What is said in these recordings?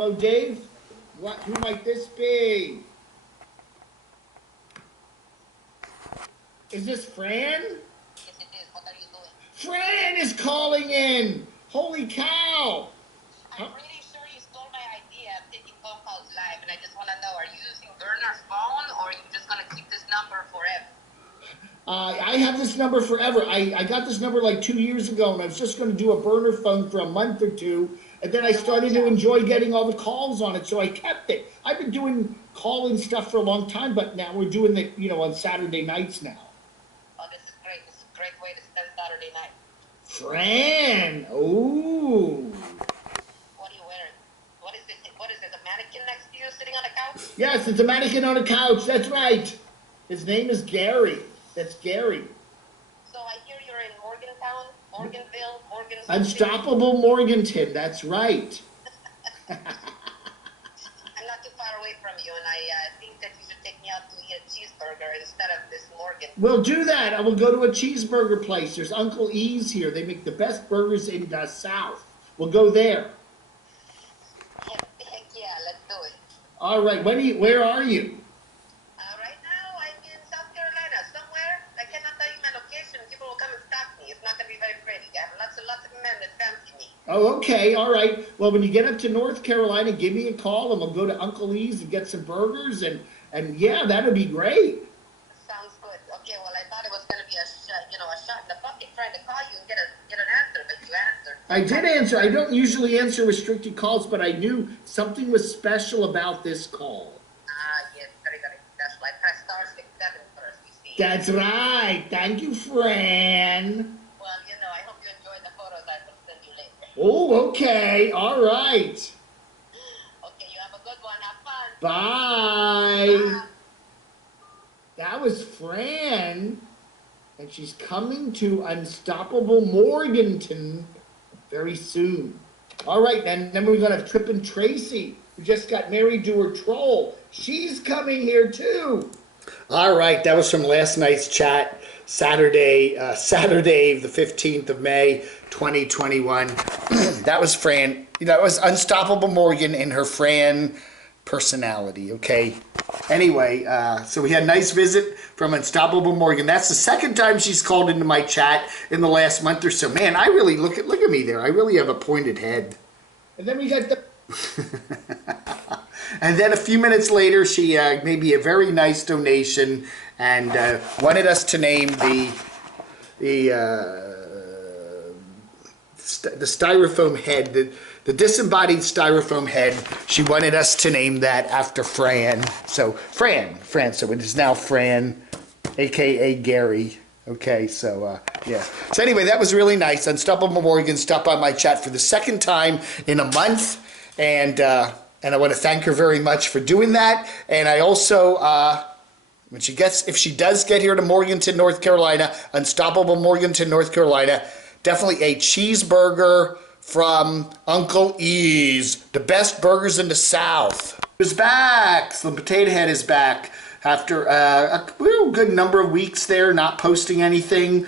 Hello, Dave. Who might this be? Is this Fran? Yes, it is. What are you doing? Fran is calling in! Holy cow! I'm pretty sure you stole my idea of taking phone calls live, and I just want to know, are you using Bernard's phone, or are you just going to keep this number forever? I have this number forever. I got this number like 2 years ago, and I was just going to do a burner phone for a month or two, and then I started to enjoy getting all the calls on it, so I kept it. I've been doing call-in stuff for a long time, but now we're doing it, on Saturday nights now. Oh, this is great. This is a great way to spend Saturday night. Fran! Ooh! What are you wearing? What is this? What is this, a mannequin next to you sitting on a couch? Yes, it's a mannequin on a couch. That's right. His name is Gary. That's Gary. So I hear you're in Morgantown, Morganville, Morgan. Unstoppable Morganton. That's right. I'm not too far away from you, and I think that you should take me out to eat a cheeseburger instead of this Morgan. We'll do that. I will go to a cheeseburger place. There's Uncle E's here. They make the best burgers in the South. We'll go there. Heck yeah, let's do it. All right. Where are you? Right now, I'm in South Carolina, somewhere. I cannot tell you my location. People will come and stop me. It's not going to be very pretty. I have lots and lots of men that fancy me. Oh, okay. All right. Well, when you get up to North Carolina, give me a call, and we'll go to Uncle E's and get some burgers, and yeah, that'll be great. Sounds good. Okay, well, I thought it was going to be a shot in the bucket trying to call you and get an answer, but you answered. I did answer. I don't usually answer restricted calls, but I knew something was special about this call. Yes, very, very special. I pressed star 67 first, you see. That's right. Thank you, Fran. Well, I hope you enjoy the photos I will send you later. Oh, okay. All right. Okay, you have a good one. Have fun. Bye. Bye. That was Fran, and she's coming to Unstoppable Morganton very soon. All right, then we're going to have Trippin' Tracy, who just got married to her troll. She's coming here, too. All right, that was from last night's chat, Saturday the 15th of May, 2021. That was Fran. That was Unstoppable Morgan in her Fran personality, okay? Anyway, so we had a nice visit from Unstoppable Morgan. That's the second time she's called into my chat in the last month or so. Man, I really, look at me there. I really have a pointed head. And then we got the... And then a few minutes later, she made me a very nice donation and wanted us to name the styrofoam head, the disembodied styrofoam head. She wanted us to name that after Fran. So Fran. So it is now Fran, aka Gary. Okay, so yeah. So anyway, that was really nice. Unstoppable Morgan stopped by my chat for the second time in a month, and I want to thank her very much for doing that. And I also, if she does get here to Morganton, North Carolina, Unstoppable Morganton, North Carolina, definitely a cheeseburger from Uncle E's, the best burgers in the South. Is back. The Potatohead is back after a good number of weeks there, not posting anything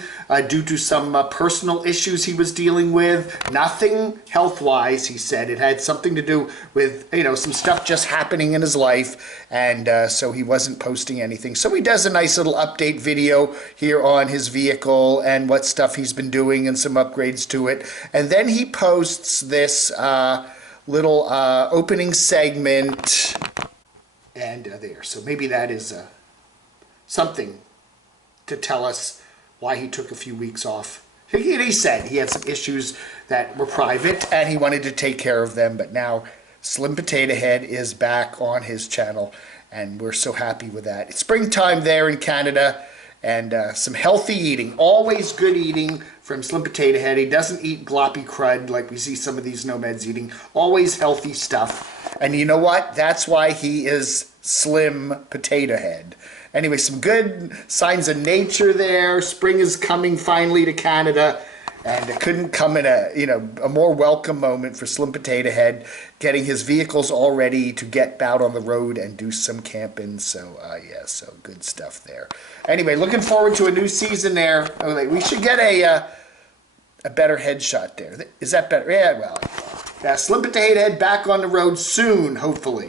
due to some personal issues he was dealing with. Nothing health-wise, he said. It had something to do with, some stuff just happening in his life, and so he wasn't posting anything. So he does a nice little update video here on his vehicle and what stuff he's been doing and some upgrades to it. And then he posts this little opening segment, and there. So maybe that is something to tell us why he took a few weeks off. He said he had some issues that were private, and he wanted to take care of them. But now Slim Potato Head is back on his channel, and we're so happy with that. It's springtime there in Canada, and some healthy eating. Always good eating from Slim Potato Head. He doesn't eat gloppy crud like we see some of these nomads eating. Always healthy stuff. And you know what? That's why he is Slim Potato Head. Anyway, some good signs of nature there. Spring is coming finally to Canada, and it couldn't come in a more welcome moment for Slim Potato Head, getting his vehicles all ready to get out on the road and do some camping. So yeah, so good stuff there. Anyway, looking forward to a new season there. We should get a better headshot there. Is that better? Yeah, well. Slim Potatohead back on the road soon, hopefully.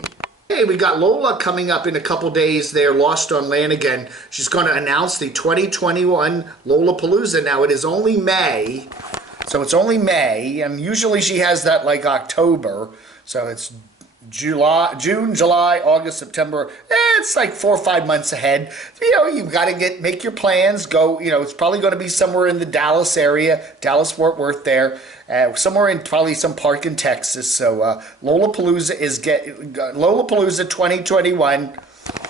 Hey, we got Lola coming up in a couple days there, Lost on Land again. She's going to announce the 2021 Lolapalooza. Now, it is only May, so it's only May, and usually she has that like October, so it's June, July, August, September. It's like 4 or 5 months ahead. You've got to make your plans. Go. It's probably going to be somewhere in the Dallas area, Dallas Fort Worth there, somewhere in probably some park in Texas. So Lollapalooza is Lollapalooza 2021.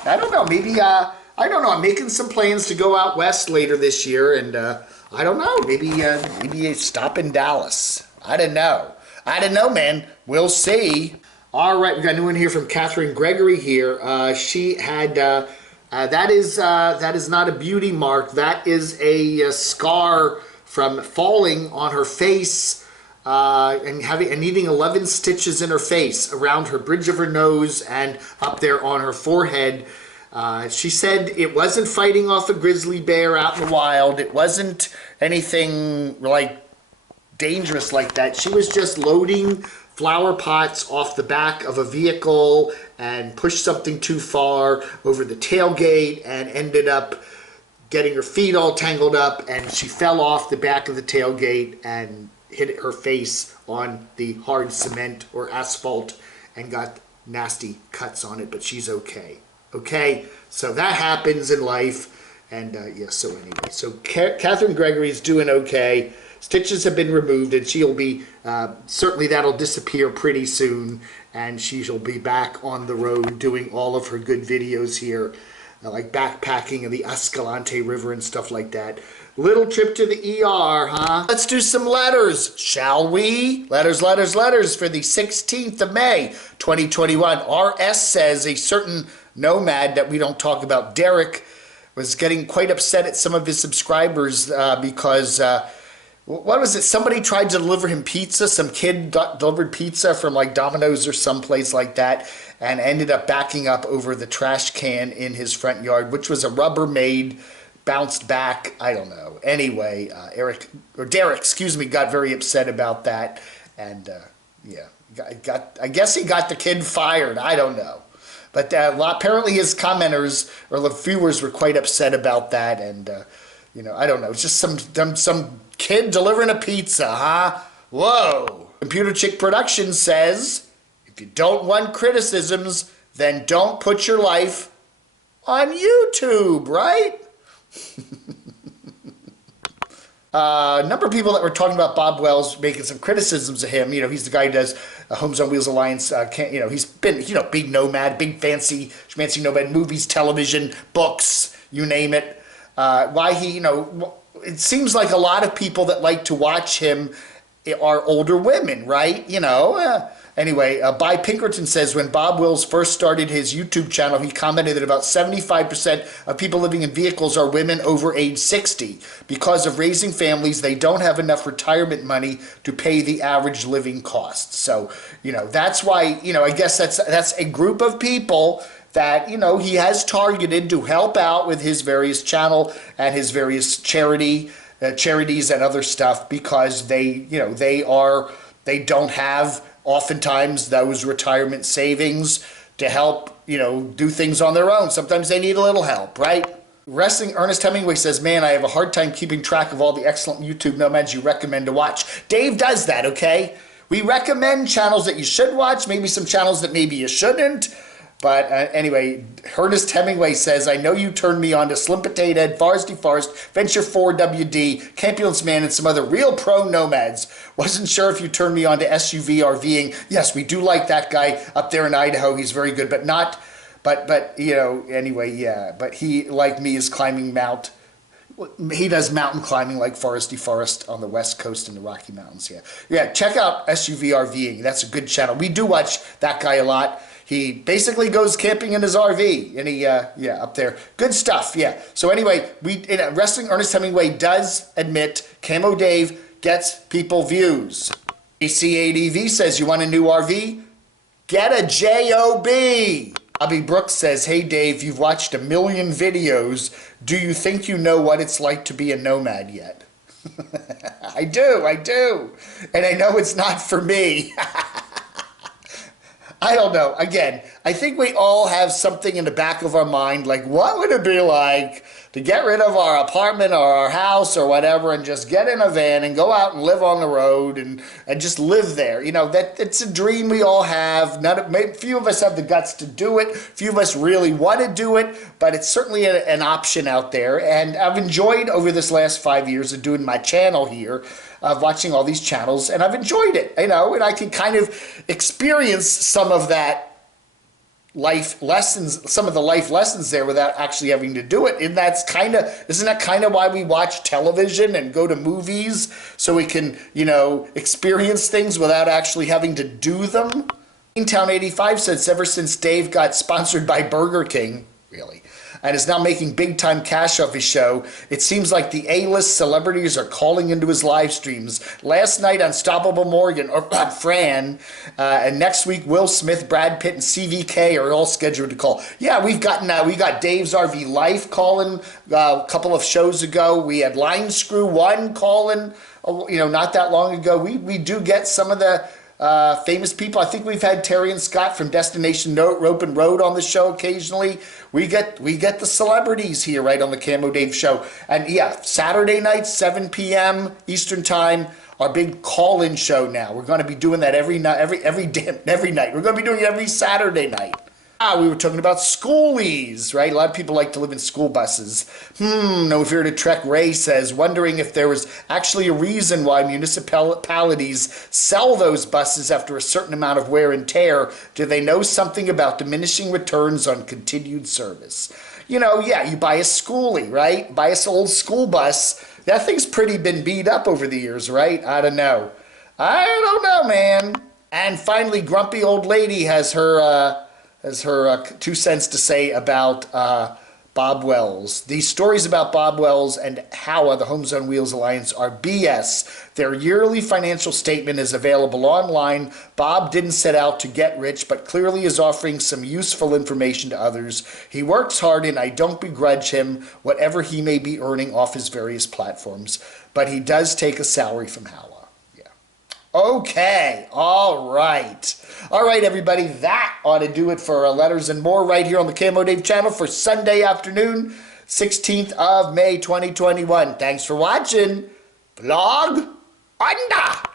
I don't know. Maybe I don't know. I'm making some plans to go out west later this year, and I don't know. Maybe stop in Dallas. I don't know. Man. We'll see. All right, we got a new one here from Catherine Gregory here. She had, that is not a beauty mark. That is a scar from falling on her face and needing 11 stitches in her face, around her bridge of her nose and up there on her forehead. She said it wasn't fighting off a grizzly bear out in the wild. It wasn't anything like dangerous like that. She was just loading flower pots off the back of a vehicle and pushed something too far over the tailgate and ended up getting her feet all tangled up, and she fell off the back of the tailgate and hit her face on the hard cement or asphalt and got nasty cuts on it, but she's okay. Okay, so that happens in life, and so anyway, so Catherine Gregory's doing okay. Stitches have been removed, and she'll be, certainly that'll disappear pretty soon, and she'll be back on the road doing all of her good videos here, like backpacking in the Escalante River and stuff like that. Little trip to the ER, huh? Let's do some letters, shall we? Letters for the 16th of May, 2021. RS says a certain nomad that we don't talk about, Derek, was getting quite upset at some of his subscribers because... what was it? Somebody tried to deliver him pizza. Some kid delivered pizza from like Domino's or someplace like that, and ended up backing up over the trash can in his front yard, which was a Rubbermaid, bounced back. I don't know. Anyway, Derek, excuse me, got very upset about that, and I guess he got the kid fired. I don't know, but apparently his commenters or the viewers were quite upset about that, and I don't know. It's just some kid delivering a pizza, huh? Whoa. Computer Chick Productions says, if you don't want criticisms, then don't put your life on YouTube, right? A number of people that were talking about Bob Wells making some criticisms of him. He's the guy who does Homes on Wheels Alliance. He's been, big nomad, big fancy nomad, movies, television, books, you name it. Why he, it seems like a lot of people that like to watch him are older women, right? Anyway, By Pinkerton says when Bob Wills first started his YouTube channel, he commented that about 75% of people living in vehicles are women over age 60. Because of raising families, they don't have enough retirement money to pay the average living costs. So, that's why, I guess that's a group of people that, he has targeted to help out with his various channel and his various charities and other stuff, because they don't have oftentimes those retirement savings to help, do things on their own. Sometimes they need a little help, right? Wrestling Ernest Hemingway says, man, I have a hard time keeping track of all the excellent YouTube nomads you recommend to watch. Dave does that, okay? We recommend channels that you should watch, maybe some channels that maybe you shouldn't. But anyway, Ernest Hemingway says, I know you turned me on to Slim Potatohead, Forresty Forrest, Venture 4WD, Campulence Man, and some other real pro nomads. Wasn't sure if you turned me on to SUV RVing. Yes, we do like that guy up there in Idaho. He's very good, but anyway, yeah. But he, like me, is climbing he does mountain climbing like Forresty Forrest on the West Coast in the Rocky Mountains, yeah. Yeah, check out SUV RVing. That's a good channel. We do watch that guy a lot. He basically goes camping in his RV, and he, up there. Good stuff, yeah. So anyway, Wrestling Ernest Hemingway does admit Camo Dave gets people views. ACADV says, you want a new RV? Get a JOB. Bobby Brooks says, hey Dave, you've watched 1 million videos. Do you think you know what it's like to be a nomad yet? I do. And I know it's not for me. I don't know. Again, I think we all have something in the back of our mind, like what would it be like to get rid of our apartment or our house or whatever and just get in a van and go out and live on the road and just live there. You know, that it's a dream we all have. Few of us have the guts to do it. Few of us really want to do it, but it's certainly an option out there. And I've enjoyed over this last 5 years of doing my channel here, of watching all these channels, and I've enjoyed it, you know, and I can kind of experience some of that life lessons, some of the life lessons there without actually having to do it. And isn't that kind of why we watch television and go to movies, so we can, you know, experience things without actually having to do them? Town 85 says ever since Dave got sponsored by Burger King, really, and is now making big-time cash off his show, it seems like the A-list celebrities are calling into his live streams. Last night, Unstoppable Morgan, or Fran, and next week, Will Smith, Brad Pitt, and CVK are all scheduled to call. Yeah, we got Dave's RV Life calling a couple of shows ago. We had Line Screw 1 calling, you know, not that long ago. We do get some of the famous people. I think we've had Terry and Scott from Destination Rope and Road on the show occasionally. We get the celebrities here right on the Camo Dave show. And yeah, Saturday night, 7 p.m. Eastern time, our big call-in show now. We're going to be doing that every night. Every night. We're going to be doing it every Saturday night. We were talking about schoolies, right? A lot of people like to live in school buses. No fear to Trek Ray says, wondering if there was actually a reason why municipalities sell those buses after a certain amount of wear and tear. Do they know something about diminishing returns on continued service? You know, yeah, you buy a schoolie, right? Buy an old school bus. That thing's pretty been beat up over the years, right? I don't know, man. And finally, Grumpy Old Lady has her 2 cents to say about Bob Wells. These stories about Bob Wells and HOWA, the Homes on Wheels Alliance, are BS. Their yearly financial statement is available online. Bob didn't set out to get rich, but clearly is offering some useful information to others. He works hard, and I don't begrudge him whatever he may be earning off his various platforms, but he does take a salary from HOWA. Okay, all right, everybody, that ought to do it for Letters and More right here on the Camo Dave channel for Sunday afternoon, 16th of May, 2021. Thanks for watching. Vlog Onda.